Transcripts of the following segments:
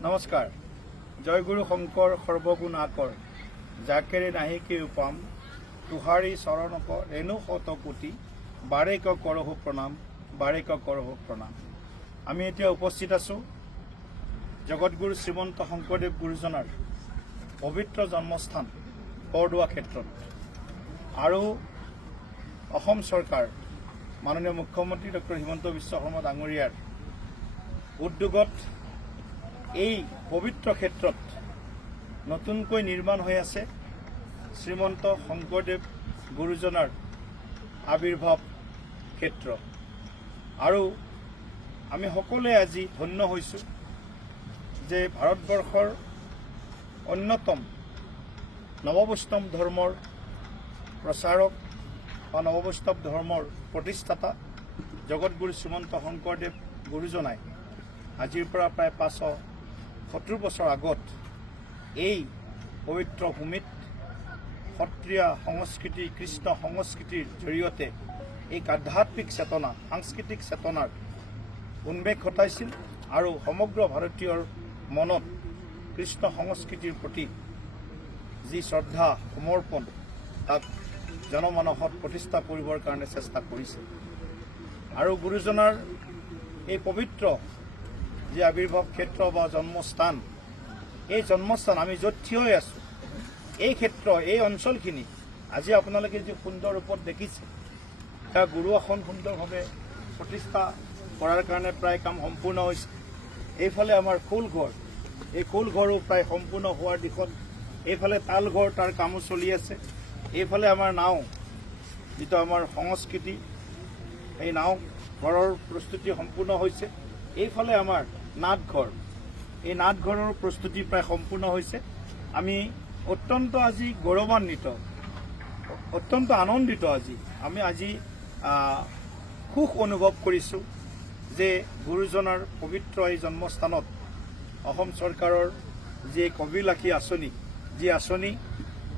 নমস্কাৰ। জয়গুৰু শংকৰ সৰ্বগুণ আকৰ, জাকেৰে নাহিকে উপাম, তুহাৰী চৰণক ৰেণু শত কোটি, বাৰেক কৰহো প্ৰণাম, বাৰেক কৰহো প্ৰণাম। আমি এতিয়া উপস্থিত আছোঁ জগতগুৰু শ্ৰীমন্ত শংকৰদেৱ গুৰুজনাৰ পবিত্ৰ জন্মস্থান বৰদোৱা ক্ষেত্ৰত। আৰু অসম চৰকাৰ মাননীয় মুখ্যমন্ত্ৰী ডক্টৰ হিমন্ত বিশ্ব শৰ্মা ডাঙৰীয়াৰ উদ্যোগত এই পবিত্ৰ ক্ষেত্ৰত নতুনকৈ নিৰ্মাণ হৈ আছে শ্ৰীমন্ত শংকৰদেৱ গুৰুজনাৰ আবিৰ্ভাৱ ক্ষেত্ৰ। আৰু আমি সকলোৱে আজি ধন্য হৈছোঁ যে ভাৰতবৰ্ষৰ অন্যতম নৱবৈষ্ণৱ ধৰ্মৰ প্ৰচাৰক বা নৱবৈষ্ণৱ ধৰ্মৰ প্ৰতিষ্ঠাতা জগতগুৰু শ্ৰীমন্ত শংকৰদেৱ গুৰুজনাই আজিৰ পৰা প্ৰায় 570 বছৰ আগত এই পবিত্ৰ ভূমিত সত্ৰীয়া সংস্কৃতি, কৃষ্ণ সংস্কৃতিৰ জৰিয়তে এক আধ্যাত্মিক চেতনা, সাংস্কৃতিক চেতনাৰ উন্মেষ ঘটাইছিল আৰু সমগ্ৰ ভাৰতীয়ৰ মনত কৃষ্ণ সংস্কৃতিৰ প্ৰতি যি শ্ৰদ্ধা সমৰ্পণ তাক জনমানসত প্ৰতিষ্ঠা কৰিবৰ কাৰণে চেষ্টা কৰিছিল। আৰু গুৰুজনাৰ এই পবিত্ৰ যি আবিৰ্ভাৱ ক্ষেত্ৰ বা জন্মস্থান, এই জন্মস্থান আমি য'ত থিয় হৈ আছোঁ, এই ক্ষেত্ৰ, এই অঞ্চলখিনি আজি আপোনালোকে যি সুন্দৰ ৰূপত দেখিছে, তাৰ গুৰু আসন সুন্দৰভাৱে প্ৰতিষ্ঠা কৰাৰ কাৰণে প্ৰায় কাম সম্পূৰ্ণ হৈছে। এইফালে আমাৰ খোলঘৰ, এই খোলঘৰো প্ৰায় সম্পূৰ্ণ হোৱাৰ দিশত। এইফালে তালঘৰ, তাৰ কামো চলি আছে। এইফালে আমাৰ নাও, যিটো আমাৰ সংস্কৃতি, এই নাও ঘৰৰ প্ৰস্তুতি সম্পূৰ্ণ হৈছে। এইফালে আমাৰ নাটঘৰ, এই নাটঘৰৰ প্ৰস্তুতি প্ৰায় সম্পূৰ্ণ হৈছে। আমি অত্যন্ত আজি গৌৰৱান্বিত, অত্যন্ত আনন্দিত। আমি আজি সুখ অনুভৱ কৰিছোঁ যে গুৰুজনাৰ পবিত্ৰ এই জন্মস্থানত অসম চৰকাৰৰ যি কবিলাখী আঁচনি, যি আঁচনি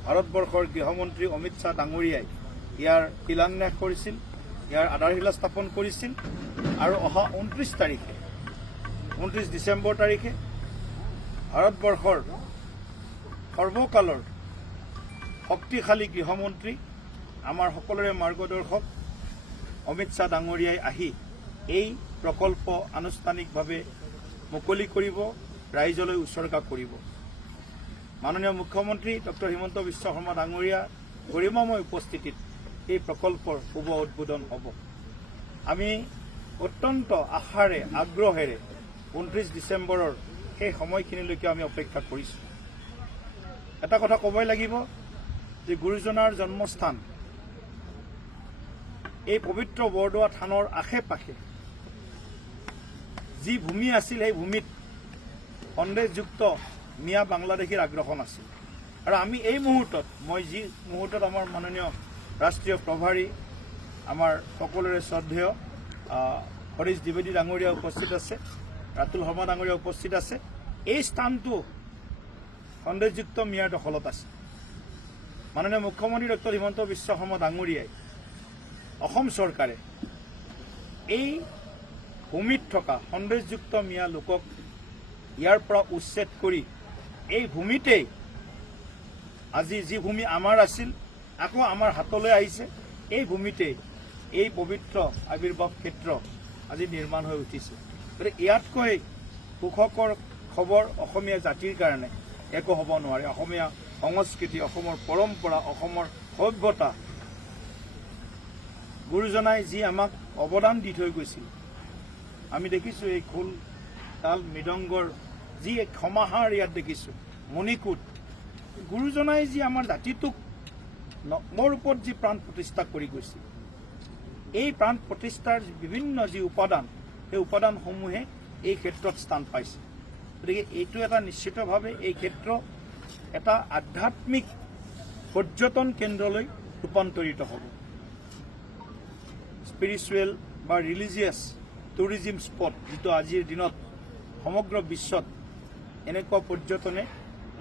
ভাৰতবৰ্ষৰ গৃহমন্ত্ৰী অমিত শ্বাহ ডাঙৰীয়াই ইয়াৰ শিলান্যাস কৰিছিল, ইয়াৰ আধাৰশিলা স্থাপন কৰিছিল। আৰু অহা 29 ডিচেম্বৰ তাৰিখে ভাৰতবৰ্ষৰ সৰ্বকালৰ শক্তিশালী গৃহমন্ত্ৰী, আমাৰ সকলোৰে মাৰ্গদৰ্শক অমিত শ্বাহ ডাঙৰীয়াই আহি এই প্ৰকল্প আনুষ্ঠানিকভাৱে মুকলি কৰিব, ৰাইজলৈ উচৰ্গা কৰিব। মাননীয় মুখ্যমন্ত্ৰী ডক্টৰ হিমন্ত বিশ্ব শৰ্মা ডাঙৰীয়া গৰিমাময় উপস্থিতিত এই প্ৰকল্পৰ শুভ উদ্বোধন হ'ব। আমি অত্যন্ত আশাৰে, আগ্ৰহেৰে 29 ডিচেম্বৰৰ সেই সময়খিনিলৈকে আমি অপেক্ষা কৰিছোঁ। এটা কথা ক'বই লাগিব যে গুৰুজনাৰ জন্মস্থান এই পবিত্ৰ বৰদোৱা থানৰ আশে পাশে যি ভূমি আছিল, সেই ভূমিত সন্দেহযুক্ত মিয়া বাংলাদেশীৰ আগ্ৰাসন আছিল। আৰু আমি এই মুহূৰ্তত, মই যি মুহূৰ্তত আমাৰ মাননীয় ৰাষ্ট্ৰীয় প্ৰভাৰী, আমাৰ সকলোৰে শ্ৰদ্ধেয় হৰীশ দ্বিবেদী ডাঙৰীয়া উপস্থিত আছে, ৰাতুল শৰ্মা ডাঙৰীয়া উপস্থিত আছে, এই স্থানটো সন্দেহযুক্ত মিয়াৰ দখলত আছে। মাননীয় মুখ্যমন্ত্ৰী ডক্টৰ হিমন্ত বিশ্ব শৰ্মা ডাঙৰীয়াই, অসম চৰকাৰে এই ভূমিত থকা সন্দেহযুক্ত মিয়া লোকক ইয়াৰ পৰা উচ্ছেদ কৰি এই ভূমিতেই আজি যি ভূমি আমাৰ আছিল আকৌ আমাৰ হাতলৈ আহিছে, এই ভূমিতেই এই পবিত্ৰ আবিৰ্ভাৱ ক্ষেত্ৰ আজি নিৰ্মাণ হৈ উঠিছে। গতিকে ইয়াতকৈ সুখকৰ খবৰ অসমীয়া জাতিৰ কাৰণে একো হ'ব নোৱাৰে। অসমীয়া সংস্কৃতি, অসমৰ পৰম্পৰা, অসমৰ সভ্যতা, গুৰুজনাই যি আমাক অৱদান দি থৈ গৈছিল, আমি দেখিছোঁ এই খোল, তাল, মৃদংগৰ যি এক সমাহাৰ ইয়াত দেখিছোঁ, মণিকূট। গুৰুজনাই যি আমাৰ জাতিটোক নৱ ৰূপত যি প্ৰাণ প্ৰতিষ্ঠা কৰি গৈছিল, এই প্ৰাণ প্ৰতিষ্ঠাৰ বিভিন্ন যি উপাদান, সেই উপাদানসমূহে এই ক্ষেত্ৰত স্থান পাইছে। গতিকে এইটো এটা নিশ্চিতভাৱে এই ক্ষেত্ৰ এটা আধ্যাত্মিক পৰ্যটন কেন্দ্ৰলৈ ৰূপান্তৰিত হ'ব। স্পিৰিচুৱেল বা ৰিলিজিয়াছ টুৰিজিম স্পট, যিটো আজিৰ দিনত সমগ্ৰ বিশ্বত এনেকুৱা পৰ্যটনে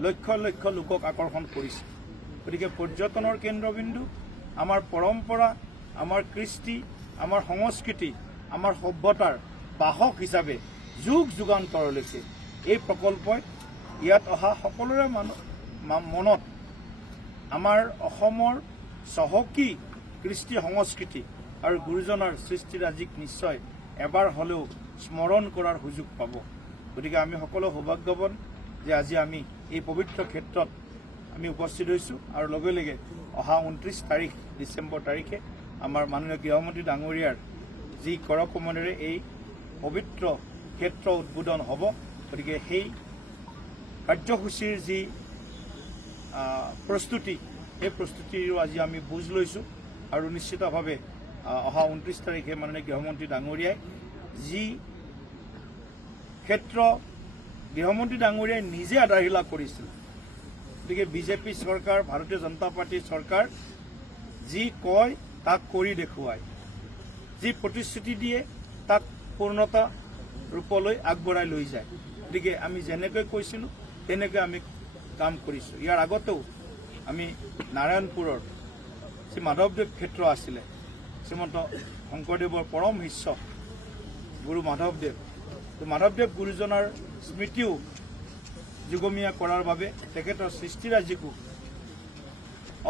লক্ষ লক্ষ লোকক আকৰ্ষণ কৰিছে। গতিকে পৰ্যটনৰ কেন্দ্ৰবিন্দু, আমাৰ পৰম্পৰা, আমাৰ কৃষ্টি, আমাৰ সংস্কৃতি, আমাৰ সভ্যতাৰ বাহক হিচাপে যুগ যুগান্তৰলৈকে এই প্ৰকল্পই ইয়াত অহা সকলোৰে মনত আমাৰ অসমৰ চহকী কৃষ্টি সংস্কৃতি আৰু গুৰুজনাৰ সৃষ্টিৰাজিক নিশ্চয় এবাৰ হ'লেও স্মৰণ কৰাৰ সুযোগ পাব। গতিকে আমি সকলো সৌভাগ্যৱান যে আজি আমি এই পবিত্ৰ ক্ষেত্ৰত আমি উপস্থিত হৈছোঁ আৰু লগে লগে অহা 29 তাৰিখ ডিচেম্বৰ তাৰিখে আমাৰ মাননীয় গৃহমন্ত্ৰী ডাঙৰীয়াৰ যি কৰকমনেৰে এই পবিত্ৰ ক্ষেত্ৰ উদ্বোধন হ'ব। গতিকে সেই কাৰ্যসূচীৰ যি প্ৰস্তুতি এই প্ৰস্তুতিৰো আজি আমি বুজ লৈছোঁ আৰু নিশ্চিতভাৱে অহা 29 তাৰিখে মাননীয় গৃহমন্ত্ৰী ডাঙৰীয়াই যি ক্ষেত্ৰ গৃহমন্ত্ৰী ডাঙৰীয়াই নিজে আধাৰশিলা কৰিছিল। গতিকে বিজেপি চৰকাৰ ভাৰতীয় জনতা পাৰ্টীৰ চৰকাৰ যি কয় তাক কৰি দেখুৱায়, যি প্ৰতিশ্ৰুতি দিয়ে তাক পূৰ্ণতা ৰূপলৈ আগবঢ়াই লৈ যায়। গতিকে আমি যেনেকৈ কৈছিলোঁ তেনেকৈ আমি কাম কৰিছোঁ। ইয়াৰ আগতেও আমি নাৰায়ণপুৰৰ যি মাধৱদেৱ ক্ষেত্ৰ আছিলে, শ্ৰীমন্ত শংকৰদেৱৰ পৰম শিষ্য গুৰু মাধৱদেৱ, মাধৱদেৱ গুৰুজনাৰ স্মৃতিও যুগমীয়া কৰাৰ বাবে তেখেতৰ সৃষ্টিৰাজিকো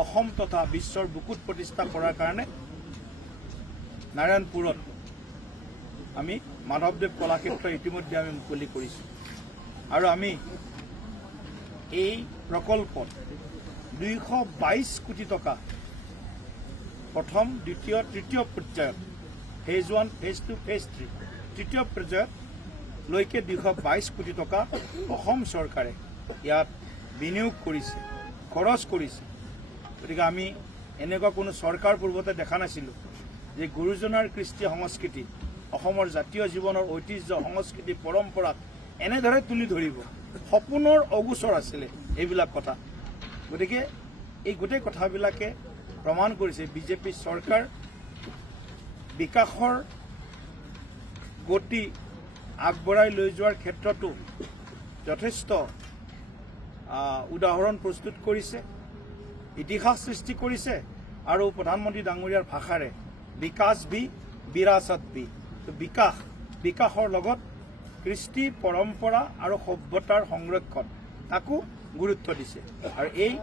অসম তথা বিশ্বৰ বুকুত প্ৰতিষ্ঠা কৰাৰ কাৰণে নাৰায়ণপুৰত আমি মাধৱদেৱ কলাক্ষেত্ৰ ইতিমধ্যে আমি মুকলি কৰিছোঁ আৰু আমি এই প্ৰকল্পত 222 কোটি টকা প্ৰথম, দ্বিতীয়, তৃতীয় পৰ্যায়ত ফেজ 1, ফেজ 2, ফেজ 3 তৃতীয় পৰ্যায়লৈকে 222 কোটি টকা অসম চৰকাৰে ইয়াত বিনিয়োগ কৰিছে, খৰচ কৰিছে। গতিকে আমি এনেকুৱা কোনো চৰকাৰ পূৰ্বতে দেখা নাছিলোঁ যে গুৰুজনাৰ কৃষ্টি সংস্কৃতি, অসমৰ জাতীয় জীৱনৰ ঐতিহ্য, সংস্কৃতি, পৰম্পৰাক এনেদৰে তুলি ধৰিব। সপোনৰ অগোচৰ আছিলে এইবিলাক কথা। গতিকে এই গোটেই কথাবিলাকে প্ৰমাণ কৰিছে বিজেপি চৰকাৰ বিকাশৰ গতি আগবঢ়াই লৈ যোৱাৰ ক্ষেত্ৰতো যথেষ্ট উদাহৰণ প্ৰস্তুত কৰিছে, ইতিহাস সৃষ্টি কৰিছে আৰু প্ৰধানমন্ত্ৰী ডাঙৰীয়াৰ ভাষাৰে বিকাশ ভি বিৰাসত ভি, বিকাশৰ লগত কৃষ্টি, পৰম্পৰা আৰু সভ্যতাৰ সংৰক্ষণ তাকো গুৰুত্ব দিছে। আৰু এই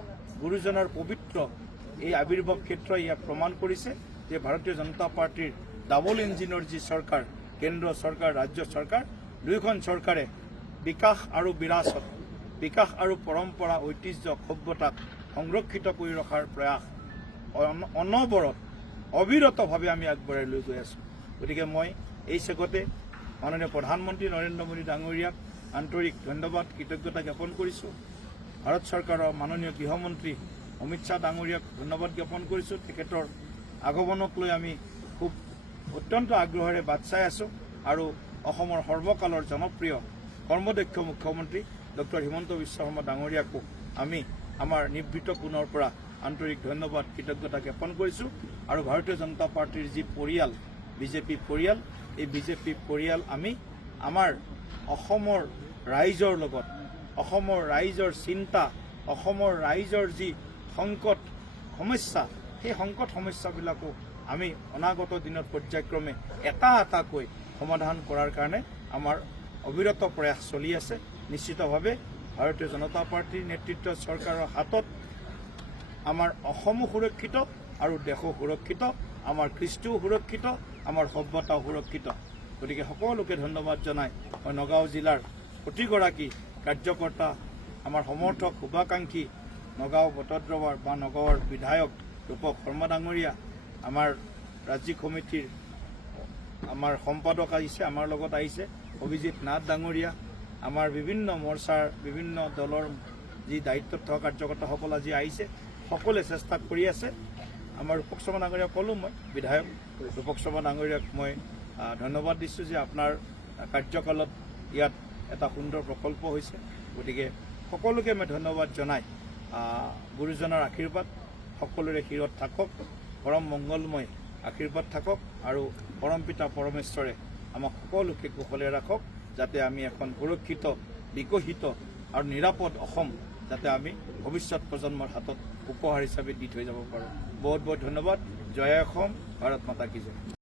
গুৰুজনাৰ পবিত্ৰ এই আৱিৰ্ভাৱ ক্ষেত্ৰই ইয়াক প্ৰমাণ কৰিছে যে ভাৰতীয় জনতা পাৰ্টীৰ ডাবল ইঞ্জিনৰ যি চৰকাৰ, কেন্দ্ৰ চৰকাৰ, ৰাজ্য চৰকাৰ, দুয়োখন চৰকাৰে বিকাশ আৰু বিৰাসত, বিকাশ আৰু পৰম্পৰা, ঐতিহ্য, সভ্যতাক সংৰক্ষিত কৰি ৰখাৰ প্ৰয়াস অনবৰত অবিৰতভাৱে আমি আগবঢ়াই লৈ গৈ আছোঁ। গতিকে মই এই চেগতে মাননীয় প্ৰধানমন্ত্ৰী নৰেন্দ্ৰ মোদী ডাঙৰীয়াক আন্তৰিক ধন্যবাদ, কৃতজ্ঞতা জ্ঞাপন কৰিছোঁ। ভাৰত চৰকাৰৰ মাননীয় গৃহমন্ত্ৰী অমিত শ্বাহ ডাঙৰীয়াক ধন্যবাদ জ্ঞাপন কৰিছোঁ। তেখেতৰ আগমনক লৈ আমি খুব অত্যন্ত আগ্ৰহেৰে বাট চাই আছোঁ আৰু অসমৰ সৰ্বকালৰ জনপ্ৰিয় কৰ্মদক্ষ মুখ্যমন্ত্ৰী ডক্টৰ হিমন্ত বিশ্ব শৰ্মা ডাঙৰীয়াকো আমি আমাৰ নিভৃত কোণৰ পৰা আন্তৰিক ধন্যবাদ, কৃতজ্ঞতা জ্ঞাপন কৰিছোঁ। আৰু ভাৰতীয় জনতা পাৰ্টীৰ যি পৰিয়াল, বিজেপি পৰিয়াল, এই বিজেপি পৰিয়াল আমি আমাৰ অসমৰ ৰাইজৰ লগত, অসমৰ ৰাইজৰ চিন্তা, অসমৰ ৰাইজৰ যি সংকট সমস্যা, সেই সংকট সমস্যাবিলাকো আমি অনাগত দিনত পৰ্যায়ক্ৰমে এটা এটাকৈ সমাধান কৰাৰ কাৰণে আমাৰ অবিৰত প্ৰয়াস চলি আছে। নিশ্চিতভাৱে ভাৰতীয় জনতা পাৰ্টীৰ নেতৃত্বৰ চৰকাৰৰ হাতত আমাৰ অসমো সুৰক্ষিত আৰু দেশো সুৰক্ষিত, আমাৰ কৃষ্টিও সুৰক্ষিত, আমাৰ সভ্যতাও সুৰক্ষিত। গতিকে সকলোকে ধন্যবাদ জনাই মই নগাঁও জিলাৰ প্ৰতিগৰাকী কাৰ্যকৰ্তা, আমাৰ সমৰ্থক, শুভাকাংক্ষী, নগাঁও বটদ্ৰৱাৰ বা নগাঁৱৰ বিধায়ক ৰূপক শৰ্মা ডাঙৰীয়া, আমাৰ ৰাজ্যিক সমিতিৰ আমাৰ সম্পাদক আহিছে, আমাৰ লগত আহিছে অভিজিৎ নাথ ডাঙৰীয়া, আমাৰ বিভিন্ন মৰ্চাৰ বিভিন্ন দলৰ যি দায়িত্বত থকা কাৰ্যকৰ্তাসকল আজি আহিছে, সকলোৱে চেষ্টা কৰি আছে। আমাৰ ৰূপক শৰ্মা ডাঙৰীয়াক ক'লোঁ, মই বিধায়ক ৰূপক শৰ্মা ডাঙৰীয়াক মই ধন্যবাদ দিছোঁ যে আপোনাৰ কাৰ্যকালত ইয়াত এটা সুন্দৰ প্ৰকল্প হৈছে। গতিকে সকলোকে মই ধন্যবাদ জনাই গুৰুজনাৰ আশীৰ্বাদ সকলোৰে শিৰত থাকক, পৰম মংগলময় আশীৰ্বাদ থাকক আৰু পৰম পিতা পৰমেশ্বৰে আমাক সকলোকে কুশলে ৰাখক, যাতে আমি এখন সুৰক্ষিত, বিকশিত আৰু নিৰাপদ অসম যাতে আমি ভৱিষ্যত প্ৰজন্মৰ হাতত উপহাৰ হিচাপে দি থৈ যাব পাৰোঁ। বহুত বহুত ধন্যবাদ। জয় অসম, ভাৰত মাতা কি জয়।